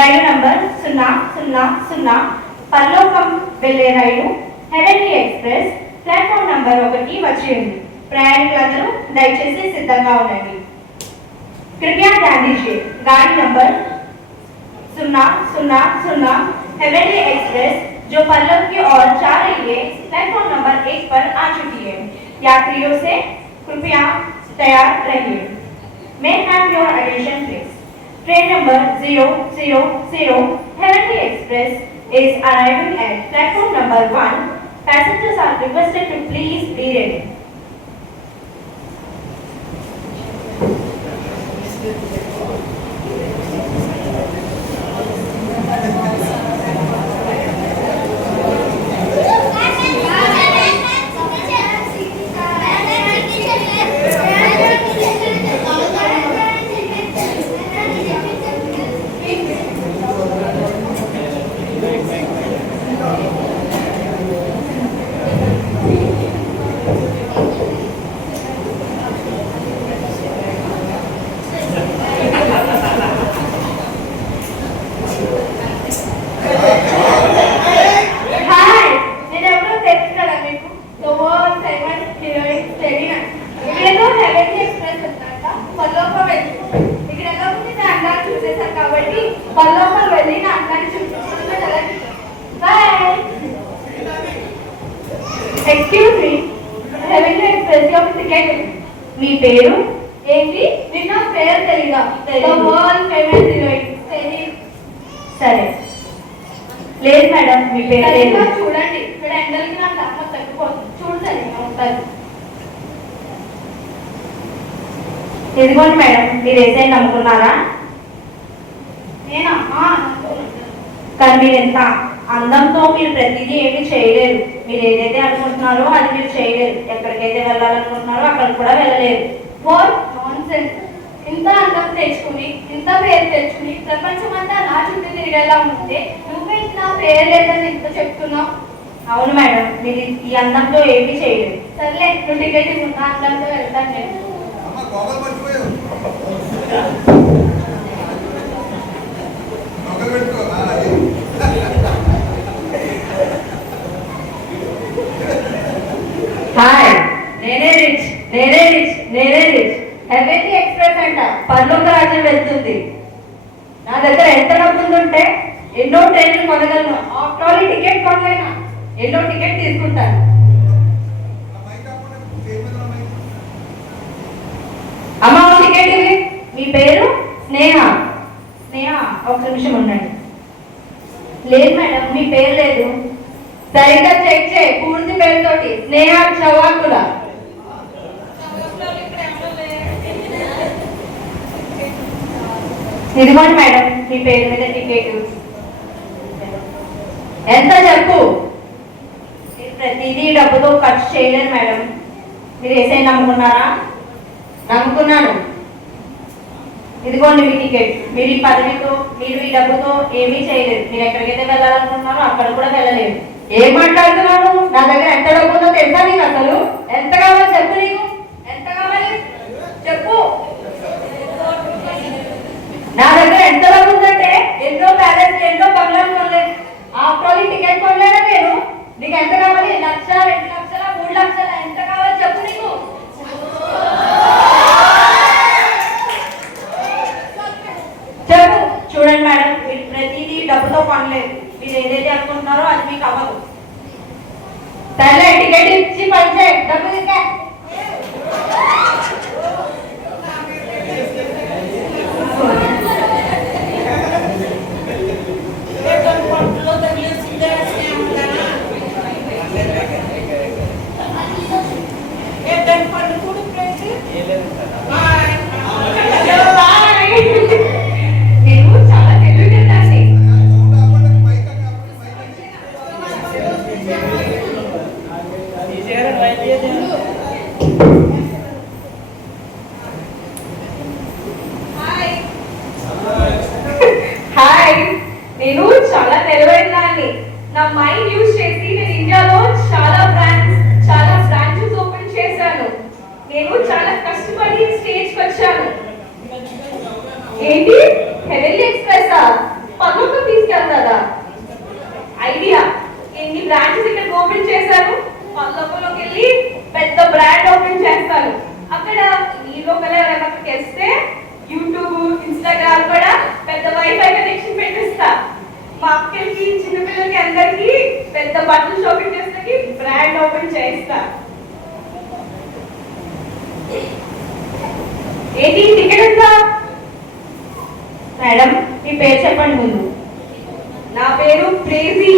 రైలు number 000 పరలోకం వెళ్లే రైలు heavenly express platform number 1 వచ్చి ఉంది. ప్రయాణికులందరూ దయచేసి సిద్ధంగా ఉండండి. कृपया ध्यान दीजिए, गाड़ी नंबर 000 हेवनली एक्सप्रेस जो पल्लव की ओर जा रही है प्लेटफॉर्म नंबर 1 पर आ चुकी है। यात्रियों से कृपया तैयार रहिए। May I have your attention please? Train number 000 Heavenly Express is arriving at platform number 1. Passengers are requested to please be ready. Excuse me, Heavenly Express your ticket. మీ పేరు ఏంటి? నిన్న పేరు తెలియదా? The world famous heroine. సరే లేదు madam, మీ పేరు లేదు. చూడండి, ఇక్కడ ఎండలకి నా తక్కువ తగ్గిపోతుంది. చూడండి ఉంటుంది. ఇదిగోండి మేడం, మీరు వేసేయండి. నమ్ముకున్నారా? నేనా? కానీ మీరు ఎంత అందంతో మీరు ప్రతిదీ ఏమి చేయలేరు. మీరు ఏదైతే అనుకుంటున్నారో అది మీరు చేయలేరు. ఎక్కడికైతే వెళ్ళాలనుకుంటున్నారో అక్కడికి కూడా వెళ్ళలేరు. What nonsense! ఇంత అందం తెచ్చుకుని, ఇంత పేరు తెచ్చుకుని ప్రపంచం అంతా నా చుట్టూ తిరిగేలా ఉంటే నువ్వేంటి నా పేరు లేదని ఇంత చెప్తున్నావు? అవును మేడం, మీరు ఈ అందంతో ఏమీ చేయలేరు. సర్లే, నువ్వు టికెట్ ఉన్న అందంతో వెళ్తాను నేను. హాయ్, నేనే రిచ్. హెవెన్లీ ఎక్స్ప్రెస్ అంట పరలోక రాజ్యం వెళ్తుంది. నా దగ్గర ఎంత డబ్బు ఉందంటే ఎన్నో ట్రైన్లు కొనగలను. ఆఫ్టర్ ఆల్ టికెట్ కొనలేనా? ఎన్నో టికెట్ తీసుకుంటాను. అమ్మా టికెట్ ఇవి. మీ పేరు? స్నేహ. ఒక నిమిషం ఉండండి. లేదు మేడం, మీ పేరు లేదు. సరిగ్గా చెక్ చేయి. పూర్తి పేరుతోటి స్నేహ చవాకుల. ఇదిగోండి మేడం, మీ పేరు మీద టికెట్. ఎంత చెప్పు? ప్రతిదీ డబ్బుతో ఖర్చు చేయలేరు మేడం. మీరు వేసేది నమ్ముకున్నారా? నమ్ముకున్నాను. ఇదిగోండి మీ టికెట్. మీరు ఈ పదవితో, మీరు ఈ డబ్బుతో ఏమీ చేయలేరు. మీరు ఎక్కడికైతే వెళ్ళాలనుకుంటున్నారో అక్కడ కూడా వెళ్ళలేరు. ఏం మాట్లాడుతున్నాను? నా దగ్గర ఎంత డబ్బు ఉందో తెలుసా నీకు? అసలు ఎంత కావాలో చెప్పు. నీకు ఎంత కావాలి చెప్పు. నా దగ్గర ఎంత డబ్బు ఉందంటే ఎన్నో ప్యాలెస్, ఎన్నో బంగ్లాలు కొనలేదు. ఆఫ్టర్ టికెట్ కొనలేదా నేను? నీకు ఎంత కావాలి? 1,00,000, 2,00,000, 3,00,000 ఎంత కావాలి చెప్పు. నీకు చెప్పు. చూడండి మేడం, మీరు ప్రతిదీ డబ్బుతో కొనలేదు. మీరు ఏదైతే అనుకుంటున్నారో అది మీకు అవ్వదు. సరే, టికెట్ ఇచ్చి పనిచేయండి. చేస్తా. మా అక్కలకి చిన్నపిల్లలకి అందరికి పెద్ద బట్టలు షాపింగ్ చేస్తాకి బ్రాండ్ ఓపెన్ చేస్తా. ఏంటి టికెట్ ఎంత? మేడం మీ పేరు చెప్పండి ముందు. నా పేరు ప్రేజీ.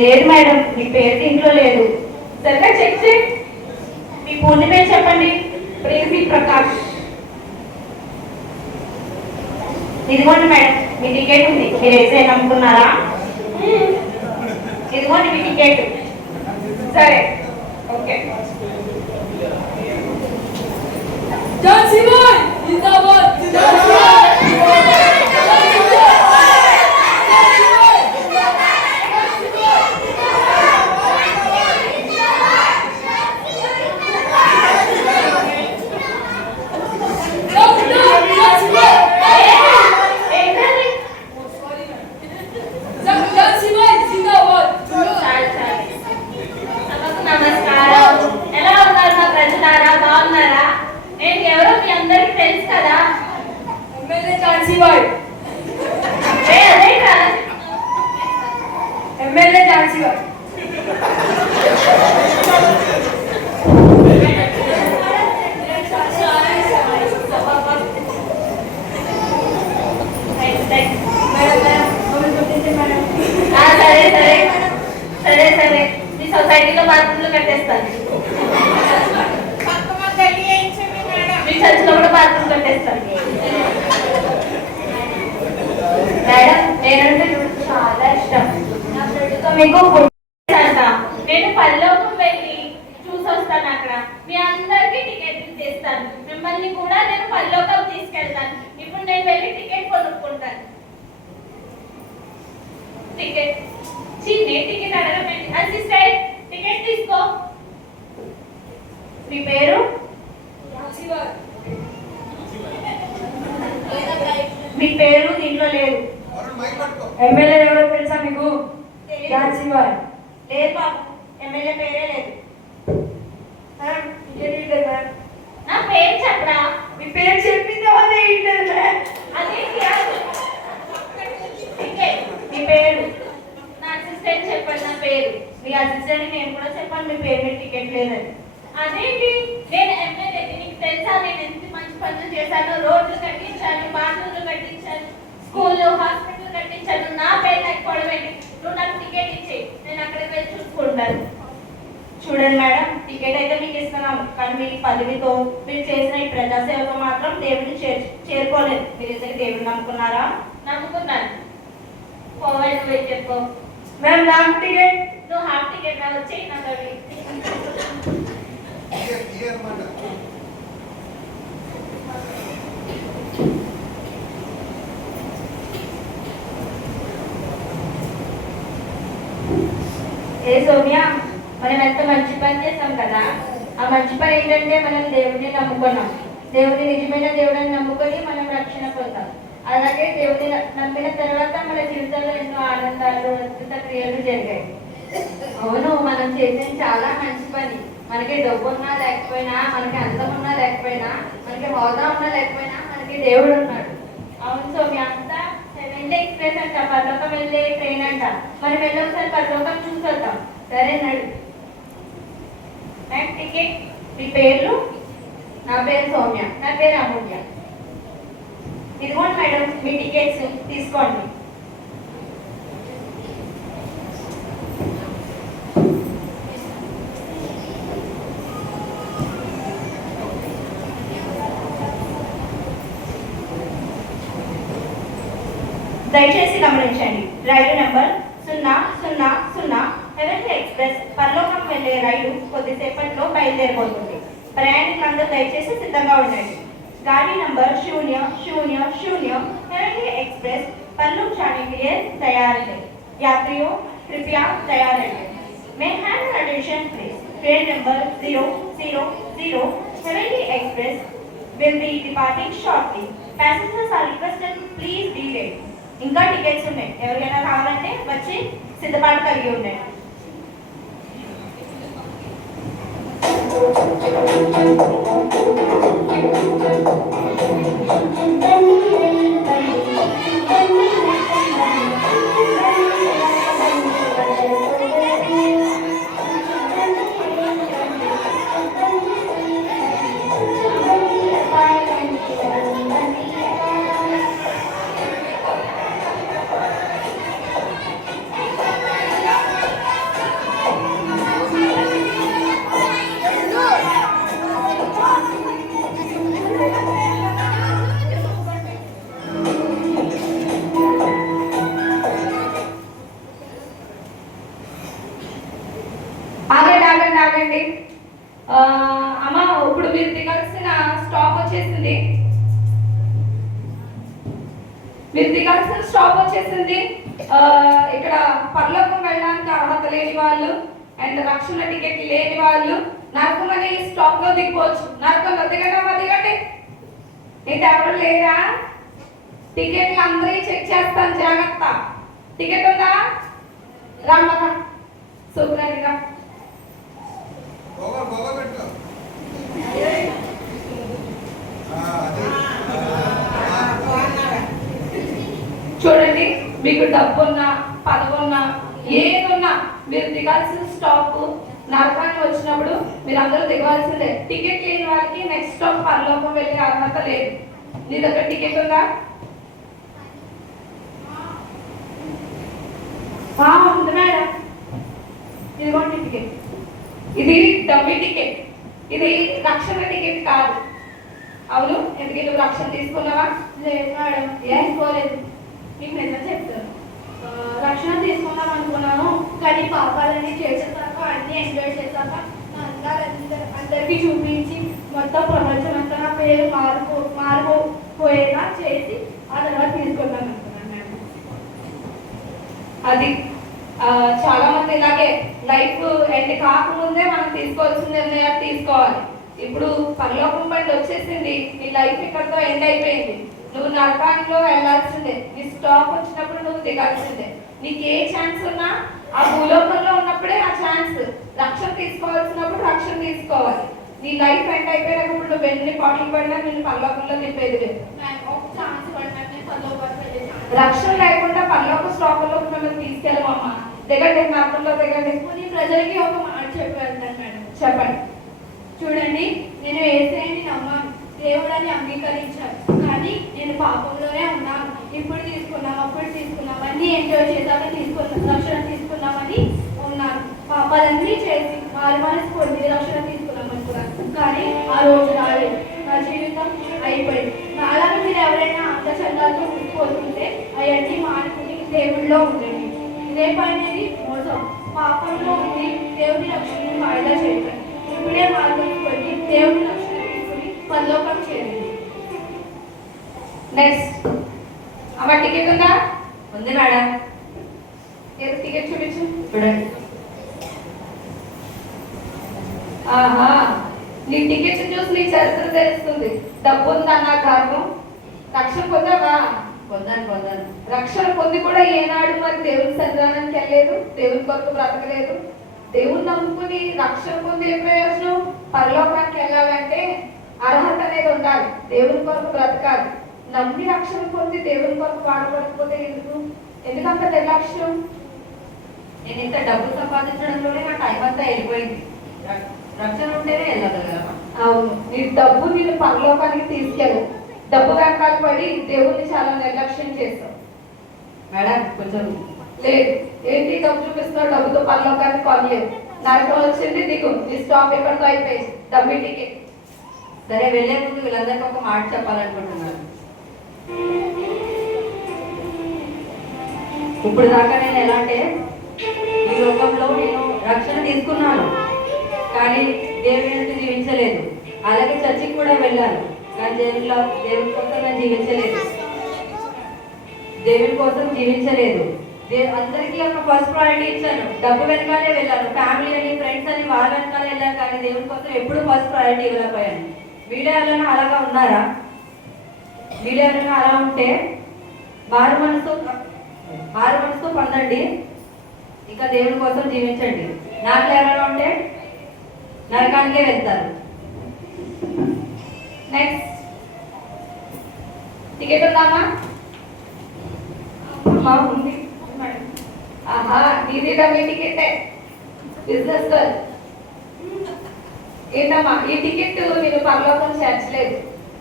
లేదు మేడం మీ పేరు దీంట్లో లేదు. సరిగ్గా చెక్ చేయి. మీ పూర్తి పేరు చెప్పండి. ప్రేజీ ప్రకాష్. ఇదిగోండి మేడం మీ టికెట్ ఉంది. మీరు వేసే నమ్ముకున్నారా? ఇదిగోండి మీ టికెట్. సరే ఓకే. ఝాన్సీ బాయ్ జిందాబాద్ జిందాబాద్ నమస్కారం. ఎలా ఉన్నారు మా ప్రజలారా? బాగున్నారా? నేను ఎవరో మీ అందరికి తెలుసు కదా. ఎమ్మెల్యే ఝాన్సీ బాయ్. అదే కదా ఎమ్మెల్యే ఝాన్సీ బాయ్. సరే సరే సరే సరే మీ సొసైటీలో బాత్రూమ్లు కట్టేస్తాను. మీ చర్చిలో కూడా బాత్రూమ్ కట్టేస్తాను. మేడం నేనంటే చాలా ఇష్టం. నా ఫ్రెండ్తో మీకు అంట. నేను పరలోకం వెళ్ళి చూసొస్తాను. అక్కడ మీ అందరికి టికెట్ తీస్తాను. మిమ్మల్ని కూడా నేను పరలోకం తీసుకెళ్తాను. ఇప్పుడు నేను వెళ్ళి టికెట్ కొనుక్కుంటాను. టికెట్ చిన్న టికెట్ అడగండి. అసిస్టెంట్ టికెట్ తీసుకో. మీ పేరు? ఝాన్సీ బాయ్. మీ పేరు దీంట్లో లేదు. ఎమ్మెల్యే ఎవరో తెలుసా మీకు? ఝాన్సీ బాయ్. లేదు బాబు ఎమ్మెల్యే పేరే లేదు. నా పేరు చెప్పరా? మీ పేరు చెప్పింది అదే ఇంటర్. అదేంటి? టికెట్ మీ పేరు? నా అసిస్టెంట్ చెప్పండి నా పేరు. మీ అసిస్టెంట్ నేను కూడా చెప్పాను మీ పేరు మీద టికెట్ లేదని. అదేంటి? నేను ఎమ్మెల్యే. నీకు తెలుసా నేను ఎంత మంచి పనులు చేశాను? రోడ్లు కట్టించాను, బాత్రూమ్లు కట్టించాను, స్కూళ్ళు హాస్పిటల్ కట్టించాను. నా పేరు లేకపోవడం ఏంటి? నువ్వు నాకు టికెట్ ఇచ్చేయి. నేను అక్కడికి వెళ్ళి చూసుకుంటాను. చూడండి మేడం టికెట్ అయితే మీకు ఇస్తున్నాము. కానీ మీ పదవితో మీరు చేసిన ఈ ప్రజాసేవతో మాత్రం దేవుడిని చేరుకోలేదు. మీరు ఇంతకు దేవుడిని నమ్ముకున్నారా? నమ్ముకున్నాను. పోవాలి నువ్వు చెప్పు. మ్యామ్ నాకు టికెట్. నువ్వు హాఫ్ టికెట్ నా వచ్చేయి నా తోటి. ఏ సౌమ్య మనం ఎంత మంచి పని చేస్తాం కదా. ఆ మంచి పని ఏంటంటే మనం దేవుడిని నమ్ముకున్నాం. దేవుడిని నిజమైన దేవుడిని నమ్ముకొని మనం రక్షణ పొందాం. అలాగే దేవుడిని నమ్మిన తర్వాత మన జీవితంలో ఎన్నో ఆనందాలు అద్భుత క్రియలు జరిగాయి. అవును మనం చేసేది చాలా మంచి పని. మనకి డబ్బు ఉన్నా లేకపోయినా, మనకి అందం ఉన్నా లేకపోయినా, మనకి హోదా ఉన్నా లేకపోయినా మనకి దేవుడు ఉన్నాడు. అవును సౌమ్య అంతా 7 ఎక్స్ప్రెస్ అంట, పరలోకం వెళ్ళే ట్రైన్ అంట. మనం వెళ్ళి ఒకసారి పరలోకం చూసొద్దాం. సరే నడు. Next ticket. మీ పేర్లు? నా పేరు సౌమ్య. నా పేరు అమూల్య. ఇదిగోండి మేడం మీ టికెట్స్ తీసుకోండి. దయచేసి గమనించండి. రైలు నెంబర్ 000 హెవెన్లీ ఎక్స్ప్రెస్ పరలోకం వెళ్లే రైలు కొద్దిసేపట్లో బయలుదేరబోతుంది. ప్రయాణికులందరూ దయచేసి సిద్ధంగా ఉండండి. गाड़ी नंबर 000 हेवनली एक्सप्रेस पल्लू जाने के लिए तैयार है। यात्रियों कृपया तैयार रहें। May I have your attention please? Train number 000 heavenly express will be departing shortly. Passengers are requested to please be ready. ఇంకా టికెట్స్ ఉన్నాయి. ఎవరికైనా కావాలంటే వచ్చి సిద్ధపాటు కలిగి ఉండండి. అమ్మ ఇప్పుడు మీరు దిగాల్సిన స్టాప్ వచ్చేసింది. మీరు దిగాల్సిన స్టాప్ వచ్చేసింది. ఇక్కడ పరలోకం వెళ్ళడానికి అర్హత లేని వాళ్ళు అండ్ రక్షణ టికెట్ లేని వాళ్ళు నరకం అనే ఈ స్టాప్ లో దిగిపోవచ్చు. నరకంలో దిగండి. ఏంటి ఎవరు లేరా? టికెట్లు అందరూ చెక్ చేస్తాను, జాగ్రత్త. టికెట్ ఉందా? రామ్మా సూపరాగా చూడండి, మీకు డబ్బున్నా పదవున్నా ఏదున్నా మీరు దిగాల్సిన స్టాప్ నరకానికి వచ్చినప్పుడు మీరు అందరూ దిగాల్సిందే. టికెట్ లేని వాళ్ళకి నెక్స్ట్ స్టాప్ పరలోకం వెళ్ళే అర్హత లేదు. నీ దగ్గర టికెట్ ఉందా? ఉంది మేడం. ఇదిగోండి టికెట్. ఇది డబ్బీ టికెట్, ఇది రక్షణ టికెట్ కాదు. అవును, ఎందుకు నువ్వు రక్షణ తీసుకున్నావా? లేదు మేడం, తీసుకోలేదు. మీకు నిజం చెప్తాను, రక్షణ తీసుకుందాం అనుకున్నాను. కానీ పాపాలన్నీ చేసేసాక అన్నీ ఎంజాయ్ చేశాక అందరికీ చూపించి మొత్తం ప్రపంచం అంతా నా పేరు మారిపోయేలా చేసి ఆ తర్వాత తీసుకుందాం అనుకున్నాను మేడం. అది చాలా మంది ఇలాగే లైఫ్ ఎండ్ కాకముందే మనం తీసుకోవాల్సిన నిర్ణయాలు తీసుకోవాలి. ఇప్పుడు పరలోకం బండి వచ్చేసింది, నీ లైఫ్ ఇక్కడితో ఎండ్ అయిపోయింది. నువ్వు నరకానిలో వెళ్ళాల్సిందే. నీ స్టాప్ వచ్చినప్పుడు నువ్వు దిగాల్సిందే. నీకు ఏ ఛాన్స్ ఉన్నా ఆ భూలోకంలో ఉన్నప్పుడే ఆ ఛాన్స్. రక్షణ తీసుకోవాల్సినప్పుడు రక్షణ తీసుకోవాలి. నీ లైఫ్ ఎండ్ అయిపోయినప్పుడు నువ్వు ఎన్ని పాటలు పడినా నేను పరలోకంలో నింపేది లేదు. రక్షణ లేకుండా పరలోక స్టాపుల్లోకి మిమ్మల్ని తీసుకెళ్ళమమ్మా. దిగండి, నరకంలో దిగండి. ప్రజలకి ఒక మాట చెప్పి వెళ్తాను మేడం. చెప్పండి. చూడండి, నేను యేసయ్యని నమ్మాను, దేవుడని అంగీకరించాను. కానీ నేను పాపంలోనే ఉన్నాను. ఇప్పుడు తీసుకున్నాం, అప్పుడు తీసుకున్నాం, అన్నీ ఎంజాయ్ చేశాక తీసుకున్నాం, రక్షణ తీసుకున్నామని ఉన్నాను. పాపాలన్నీ చేసి వారి మనసు పొంది రక్షణ తీసుకున్నాం అనుకున్నాను. కానీ ఆ రోజు రాలేదు. నా జీవితం అయిపోయింది. నాలాగా మీరు ఎవరైనా అందచందాలతో ఉండిపోతుంటే అవన్నీ మానుకుని దేవుడిలో ఉండండి. రేపు అనేది మోసం. పాపంలో ఉండి దేవుని రక్షణను వాయిదా చేయండి. ఇప్పుడే మార్గం కొని దేవుని రక్షణ తీసుకుని పరలోకం చేయండి. నెక్స్ట్ అమ్మ టికెట్ ఉందా? ఉంది మేడం. ఏదో టికెట్ చూపించు. చూడండి. ఆహా, నీ టికెట్ చూసి నీ చరిత్ర తెలుస్తుంది. డబ్బు ఉందన్నా గర్వం. రక్షణ పొందావా? పొందాను. రక్షణ పొంది కూడా ఏనాడు మరి దేవుని సన్నిధానానికి వెళ్ళలేదు, దేవుని కొరకు బ్రతకలేదు. దేవుని నమ్ముకుని రక్షణ పొంది ఏ ప్రయోజనం? పరలోకానికి వెళ్ళాలంటే అర్హత అనేది ఉండాలి. దేవుని కొరకు బ్రతకాలి. నమ్మి రక్షణ పొంది దేవుని కొరకు వాడబడకపోతే ఎందుకంత నిర్లక్ష్యం? నేను ఇంత డబ్బు సంపాదించడంలోనే నా టైం అంతా వెళ్ళిపోయింది. రక్షణ ఉంటేనే వెళ్ళగలమా? అవును, నీ డబ్బు నేను పరలోకానికి తీసుకెళ్ళు. డబ్బు వెనకాల పడి దేవుణ్ణి చాలా నిర్లక్ష్యం చేస్తావు. మేడం కొంచెం లేదు, ఏంటి డబ్బు చూపిస్తున్నావు? డబ్బుతో పరలోకాన్ని కొనలేదు. నరకం వచ్చింది, దిగు. నీ స్టాప్ ఎక్కడితో అయిపోయింది. డబ్బు టికెట్. సరే, వెళ్ళే ముందు వీళ్ళందరికీ ఒక మాట చెప్పాలనుకుంటున్నాను. ఇప్పుడు దాకా నేను ఎలా అంటే ఈ లోకంలో నేను రక్షణ తీసుకున్నాను, కానీ దేవుని జీవించలేదు. అలాగే చర్చికి కూడా వెళ్ళాను, కానీ దేవుని కోసం నేను జీవించలేదు. దేవుని కోసం జీవించలేదు. అందరికీ ఒక ఫస్ట్ ప్రయారిటీ ఇచ్చాను. డబ్బు వెనకాలే వెళ్ళాను, ఫ్యామిలీ అని ఫ్రెండ్స్ అని వాళ్ళ వెనకాలే వెళ్ళాను, కానీ దేవుని కోసం ఎప్పుడు ఫస్ట్ ప్రయారిటీ ఇవ్వలేకపోయాను. వీళ్ళు ఎవరైనా అలాగా ఉన్నారా? వీళ్ళు ఎవరైనా అలా ఉంటే మారు మనసుతో పొందండి, ఇంకా దేవుని కోసం జీవించండి. నాకు ఎవరైనా ఉంటే నరకానికే వెళ్తారు. నెక్స్ట్ టికెట్ ఉందామా? ఉంది. ఆహా, నీది డబ్బు టికెటే. Business girl. ఏంటమ్మా ఈ టికెట్ నేను పరలోకం చేర్చలేదు.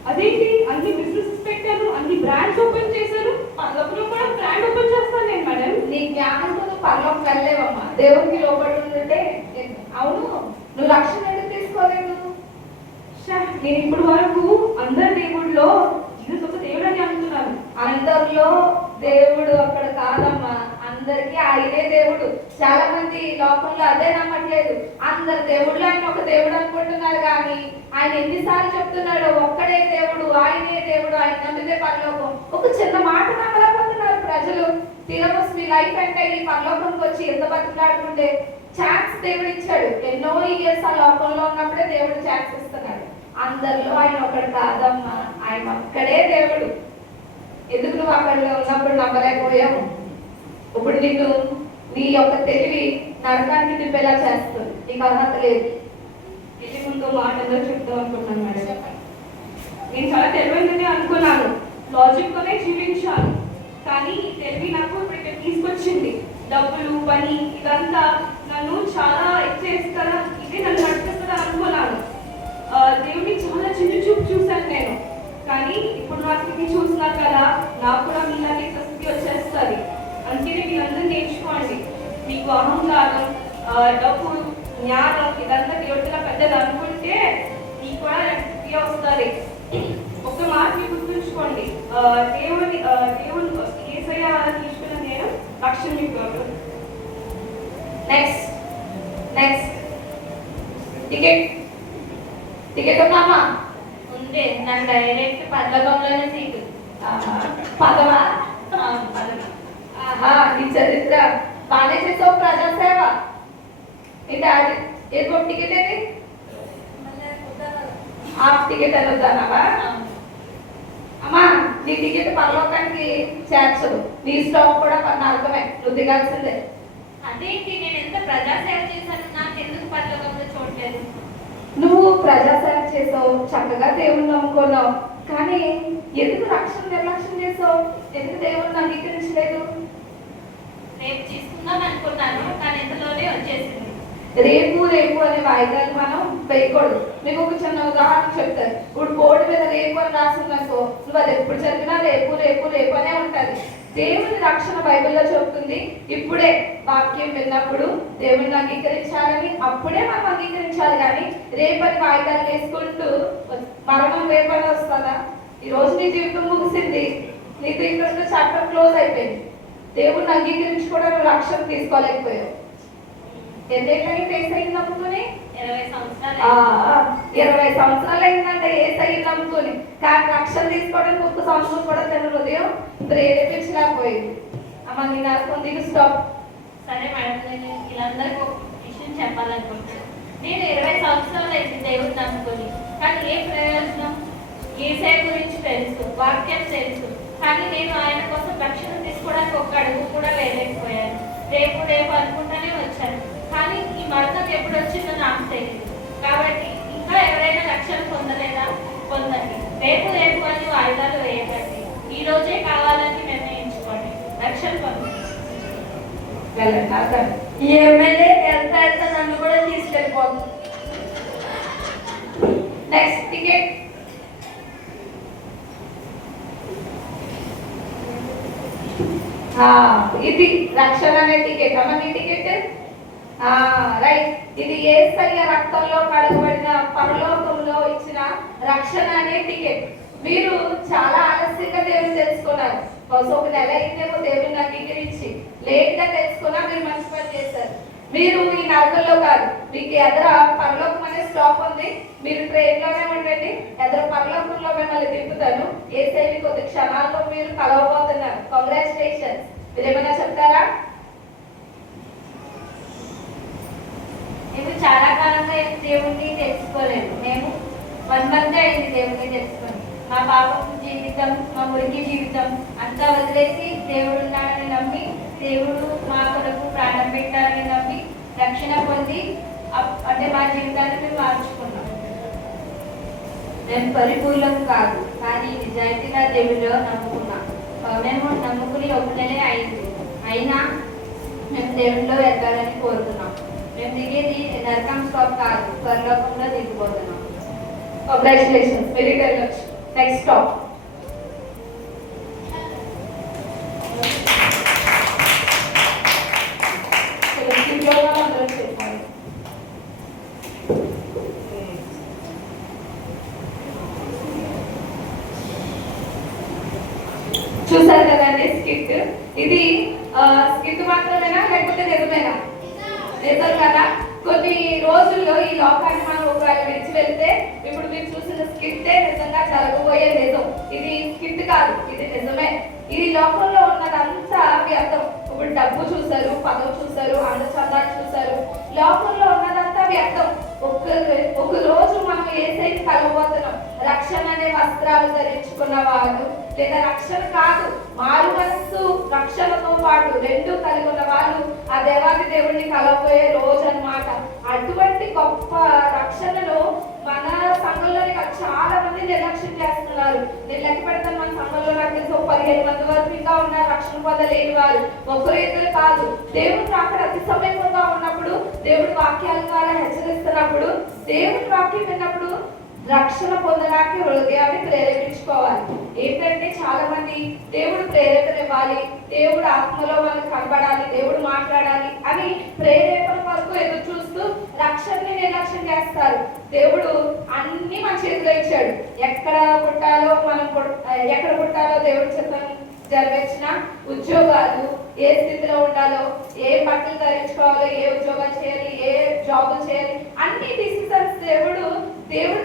అదేంటి, అన్ని బిజినెస్ పెట్టారు, అన్ని బ్రాండ్స్ ఓపెన్ చేశారు, పరలోకంలో కూడా బ్రాండ్ ఓపెన్ చేస్తాను నేను మేడం. నీ జ్ఞానంతో నువ్వు పరలోకం వెళ్ళలేవమ్మా. దేవుడికి లోబడి ఉంటే. అవును, నువ్వు రక్షణ ఎందుకు తీసుకోలేదు? నేను ఇప్పుడు వరకు అందరి దేవుడిలో జీసస్ ఒక దేవుడు అని అంటున్నాను. అందరిలో దేవుడు అక్కడ కాదమ్మా, అందరికీ ఆయనే దేవుడు. చాలా మంది లోకంలో అదే నమ్మట్లేదు. అందరు దేవుళ్ళు ఆయన ఒక దేవుడు అనుకుంటున్నారు. చెప్తున్నారు కానీ ఆయన ఎన్నిసార్లు చెప్తున్నాడో ఒక్కడే దేవుడు, ఆయనే దేవుడు, ఆయన నమ్మితే పరలోకం. ఒక చిన్న మాట నమ్మలేకపోతున్నారు ప్రజలు. తిరమస్ మీ లైఫ్ అంటే ఈ పరలోకంకి వచ్చి ఎంత బతుకులాడుకుంటే ఛాన్స్ దేవుడు ఇచ్చాడు. ఎన్నో ఇయర్స్ ఆ లోకంలో ఉన్నప్పుడే దేవుడు ఛాన్స్ ఇస్తున్నాడు. అందరిలో ఆయన ఒకడు కాదమ్మా, ఆయన ఒక్కడే దేవుడు. ఎందుకు నువ్వు అక్కడ ఉన్నప్పుడు నమ్మలేకపోయావు? ఇప్పుడు నీకు నీ యొక్క తెలివి నరకానికి తిప్పేలా చేస్తుంది. నీకు అర్హత లేదు. ఇది ముందు మాటలో చెప్తాం అనుకుంటున్నాను మేడం. చెప్పండి. నేను చాలా తెలివైందని అనుకున్నాను, లాజిక్ తోనే జీవించాను. కానీ ఈ తెలివి నాకు ఇప్పుడు తీసుకొచ్చింది. డబ్బులు, పని ఇదంతా నన్ను చాలా చేస్తారా, ఇదే నన్ను నడిపిస్తారా అనుకున్నాను. దేవుడిని చాలా చిన్న చూపు చూశాను నేను. కానీ ఇప్పుడు నా స్థితి చూస్తున్నారు కదా, నాకు కూడా మీలాగే స్థితి వచ్చేస్తుంది. అందుకనే మీరందరూ నేర్చుకోండి. మీకు అహంకారం, డబ్బులు, జ్ఞానం ఇదంతా దేవుడిగా పెద్దది అనుకుంటే మీకు కూడా స్థితి వస్తుంది. ఒక మాట గుర్తుంచుకోండి, దేవుడు ఏసయ్య తీసుకున్న నేను రక్షణ మీకు. నెక్స్ట్ నెక్స్ట్ టికెట్ ఉన్నామా? ఉండే నాకు డైరెక్ట్ పర్లోకంలోనే సీటు. పదవా? ఆహా, నీ చరిత్ర బాగానే చేసావు. ప్రజాసేవ ఏంటి? అది ఏదో టికెట్ ఏది? హాఫ్ టికెట్ అని వద్దానావా? అమ్మా, నీ టికెట్ పరలోకానికి చేర్చదు. నీ స్టాప్ కూడా నరకమే, నువ్వు దిగాల్సిందే. అదేంటి, నేను ఎంత ప్రజాసేవ చేశాను, నాకు ఎందుకు పరలోకంలో చూడలేదు? నువ్వు ప్రజాసేవ చేసావు, చక్కగా దేవుణ్ణి నమ్ముకున్నావు, కానీ ఎందుకు రక్షణ నిర్లక్ష్యం చేసావు? ఎందుకు దేవుణ్ణి అంగీకరించలేదు? రేపు తీసుకుందాం అనుకున్నాను, కానీ ఇంతలోనే వచ్చేసింది. రేపు రేపు అనే వాయిదాలు మనం వేయకూడదు. మీకు ఒక చిన్న ఉదాహరణ చెప్తారు. ఇప్పుడు బోర్డు మీద రేపు అని రాసిందనుకో, నువ్వు అది ఎప్పుడు చదివినా రేపు రేపు రేపు అనే ఉంటుంది. దేవుని రక్షణ బైబిల్లో చెబుతుంది, ఇప్పుడే వాక్యం విన్నప్పుడు దేవుని అంగీకరించాలని, అప్పుడే మనం అంగీకరించాలి. కానీ రేపని వాయిదాలు వేసుకుంటూ మరణం రేపని వస్తుందా? ఈ రోజు నీ జీవితం ముగిసింది, నీ దీంట్లో చాప్టర్ క్లోజ్ అయిపోయింది. దేవుణ్ణి అంగీకరించుకోవడానికి రక్షణ తీసుకోలేకపోయావు. ఎంతేళ్ళని ఏసై నమ్ముకుని? 20 సంవత్సరాలు. 20 సంవత్సరాలు అయిందంటే ఏసై నమ్ముకుని, కానీ రక్షణ తీసుకోవడానికి 1 సంవత్సరం కూడా తన హృదయం ప్రేరేపించలేకపోయింది. అమ్మ నీ నరకం దిగు, స్టాప్. సరే మేడం, నేను వీళ్ళందరికీ ఒక విషయం చెప్పాలనుకుంటున్నాను. నేను 20 సంవత్సరాలు అయింది దేవుడిని నమ్ముకొని, కానీ ఏ ప్రయోజనం? ఏసై గురించి తెలుసు, వాక్యం తెలుసు, కానీ నేను ఆయన కోసం రక్షణ తీసుకోవడానికి ఒక్క అడుగు కూడా వేయలేకపోయాను. రేపు రేపు అనుకుంటానే వచ్చాను, కానీ ఈ మరణం ఎప్పుడు వచ్చిందో నాకు తెలియదు. కాబట్టి ఇంకా ఎవరైనా రక్షణ పొందలేదా? పొందండి. రేపు రేపు అని వాయిదాలు వేయకండి. ఈ రోజే కావాలని నిర్ణయించుకోండి, రక్షణ పొందండి. ఈ ఎమ్మెల్యే వెళ్తా నన్ను కూడా తీసుకెళ్ళిపోతుంది. Next ticket. ఇది రక్షణ అనే టికెట్. అమ్మ నీ టికెట్ రైట్. ఇది యేసయ్య రక్తంలో కడగబడిన పరలోకంలో ఇచ్చిన రక్షణ అనే టికెట్. మీరు చాలా ఆలస్యంగా దేవుని తెలుసుకున్నారు. ఒక నెల అయిందేమో దేవుని అంగీకరించి, లేట్ గా తెలుసుకున్నా మీరు మంచి పని చేశారు. మీరు ఈ నరకంలో కాదు, మీకు ఎదుర పరలోకం అనే స్టాప్ ఉంది. మీరు ట్రైన్ లోనే ఉండండి, ఎదుర పరలోకంలో మిమ్మల్ని తిప్పుతాను. యేసయ్యని కొద్ది క్షణాల్లో మీరు కలవబోతున్నారు. కంగ్రాచులేషన్స్. మీరు ఏమైనా చెప్తారా? మేము చాలా కాలంగా దేవుణ్ణి తెలుసుకోలేదు. మేము 1 month అయింది దేవుణ్ణి తెలుసుకొని. మా పాపం జీవితం, మా మురికి జీవితం అంతా వదిలేసి దేవుడు ఉన్నాడని నమ్మి, దేవుడు మా కొరకు ప్రాణం పెట్టాలని నమ్మి రక్షణ పొంది అంటే మా జీవితాన్ని మేము మార్చుకున్నాం. మేము పరిపూర్ణం కాదు, కానీ నిజాయితీగా దేవుడిలో నమ్ముకున్నాం. మేము నమ్ముకుని 1 నెలే అయింది, అయినా మేము దేవుడిలో ఎదగాలని కోరుతున్నాం. మేము దిగేది నరకం స్టాప్ కాదు, పరలోకంలో దిగిపోతున్నాం. Congratulations, very well. Next stop. చూసారు కదండి స్కిట్. ఇది స్కిట్ మాత్రమేనా లేకపోతే నిజమేనా? నిజం కదా. కొన్ని రోజుల్లో ఈ లోకాన్ని మనం ఒకవేళ విడిచిపెట్టి ఇది స్కిట్ కాదు, ఇది నిజమే. ఈ లోకంలో ఉన్నదంతా వ్యర్థం. ఇప్పుడు డబ్బు చూసారు, పదవి చూసారు, అందచందాలు చూసారు, లోకంలో ఉన్నదంతా వ్యర్థం. ఒక రోజు మనం ఏసైకి కలవబోతున్నాం. రక్షణ అనే వస్త్రాలు ధరించుకున్న వాళ్ళు, లేదా రక్షణ కాదు మారు మనస్సు రక్షణతో పాటు రెండు కలిగి ఉన్న వాళ్ళు ఆ దేవాది దేవుడిని కలవబోయే రోజు అన్నమాట. అటువంటి గొప్ప రక్షణను మన సంఘంలోని చాలా మంది నిర్లక్ష్యం చేస్తున్నారు. నేను లెక్క పెడతాను, మన సంఘంలో నాకు తెలిసి 15 మంది వరకు ఇంకా ఉన్నారు రక్షణ పొందలేని వారు. ఒకరు ఇద్దరు కాదు. దేవుడు అక్కడ అతి సమీపంగా ఉన్నప్పుడు, దేవుడి వాక్యాల ద్వారా హెచ్చరిస్తున్నప్పుడు, దేవుడి వాక్యం విన్నప్పుడు రక్షణ పొందడానికి హృదయాన్ని ప్రేరేపించుకోవాలి. ఏంటంటే చాలా మంది దేవుడు ప్రేరేపణ ఇవ్వాలి, దేవుడు ఆత్మలో మనకు కనబడాలి, దేవుడు మాట్లాడాలి అని ప్రేరేపణ వరకు ఎదురు చూస్తూ రక్షణని నిర్లక్ష్యం చేస్తారు. దేవుడు అన్ని మన చేతిలో ఇచ్చాడు. ఎక్కడ పుట్టాలో ఎక్కడ పుట్టాలో దేవుడు చిత్తం నెరవేర్చిన ఉద్యోగాలు, ఏ స్థితిలో ఉండాలో, ఏ బట్టలు ధరించుకోవాలో, ఏ ఉద్యోగాలు చేయాలి, ఏ జాబులు చేయాలి, అన్ని డిసిషన్స్ దేవుడు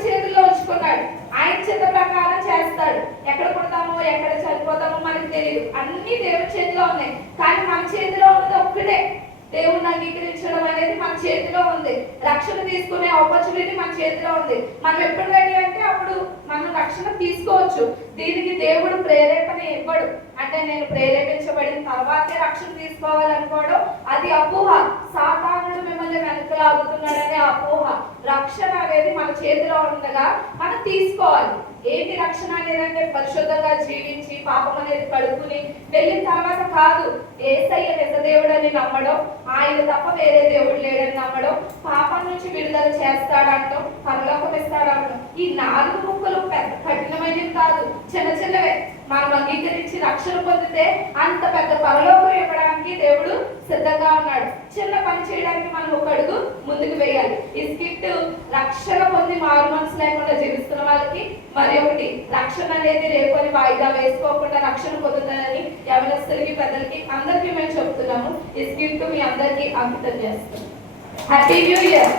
చేతుల్లో ఉంచుకున్నాడు. ఆయన చిత్త ప్రకారం చేస్తాడు. ఎక్కడ పుడతామో ఎక్కడ చనిపోతామో మనకు తెలియదు. అన్ని దేవుడి చేతిలో ఉన్నాయి. కానీ మన చేతిలో ఉన్నది ఒక్కటే, దేవుణ్ణి అంగీకరించడం అనేది మన చేతిలో ఉంది. రక్షణ తీసుకునే ఆపర్చునిటీ మన చేతిలో ఉంది. మనం ఎప్పుడు రెడీ అంటే అప్పుడు మనం రక్షణ తీసుకోవచ్చు. దీనికి దేవుడు ప్రేరేపణ ఇవ్వడు. అంటే నేను ప్రేరేపించబడిన తర్వాతే రక్షణ తీసుకోవాలనుకోవడం అది అపోహ. సాతానుడు మిమ్మల్ని వెనకలాగుతున్నాడనే అపోహ. రక్షణ అనేది మన చేతిలో ఉండగా మనం తీసుకోవాలి. ఏంటి రక్షణ అనేదంటే పరిశుద్ధంగా జీవించి పాపం అనేది కడుక్కుని వెళ్ళిన తర్వాత కాదు, యేసయ్య నిజదేవుడని నమ్మడం, ఆయన తప్ప వేరే దేవుడు లేడని నమ్మడం, పాపం నుంచి విడుదల చేస్తాడంటాం, పరలోకం ఇస్తాడంటాం. ఈ 4 ముక్కలు పెద్ద కఠినమైనవి కాదు, చిన్న చిన్నవే. మనం అంగీకరించి రక్షణ పొందితే అంత పెద్ద పరలోకం ఇవ్వడానికి దేవుడు సిద్ధంగా ఉన్నాడు. చిన్న పని చేయడానికి మనం ఒక అడుగు ముందుకు వేయాలి. ఈ స్కిట్ రక్షణ పొంది మారు మనసు లేకుండా జీవిస్తున్న వాళ్ళకి, మరి ఒకటి రక్షణ అనేది రేపని వాయిదా వేసుకోకుండా రక్షణ పొందుతానని యవనస్తులకి, పెద్దలకి అందరికీ మేము చెప్తున్నాము. ఈ స్కిట్ మీ అందరికీ అంకితం చేస్తున్నాం. Happy new year.